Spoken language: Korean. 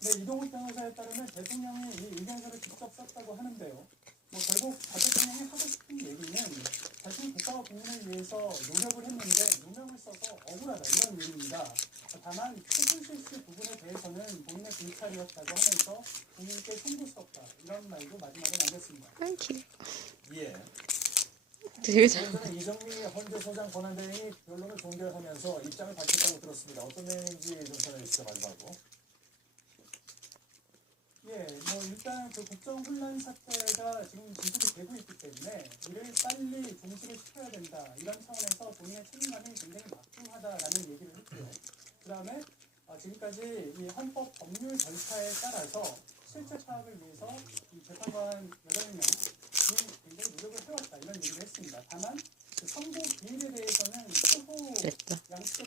네, 이동욱 변호사에 따르면 대통령이 이 의견서를 직접 썼다고 하는데요. 결국 박 대통령이 하고 싶은 얘기는 자신이 국가와 국민을 위해서 노력을 했는데 누명을 써서 억울하다 이런 얘기입니다. 다만 수술 실수 부분에 대해서는 본인의 불찰이었다고 하면서 국민께 송구스럽다 이런 말도 마지막에 남겼습니다. 예. 되게 조금 전에 이정미 헌재소장 권한대행이 변론을 종결하면서 입장을 밝혔다고 들었습니다. 어떤 내용인지 좀 전해주시죠, 마지막으로. 예, 일단 그 국정 혼란 사태가 지금 지속이 되고 있기 때문에 이를 빨리 종식을 시켜야 된다 이런 차원에서 본인의 책임감이 굉장히 막중하다라는 얘기를 했고요. 그 다음에 지금까지 이 헌법 법률 절차에 따라서 실체 파악을 위해서 이 재판관 8명이 굉장히 노력을 해왔다 이런 얘기를 했습니다. 다만 그 선고 기일에 대해서는 추후 됐다. 양측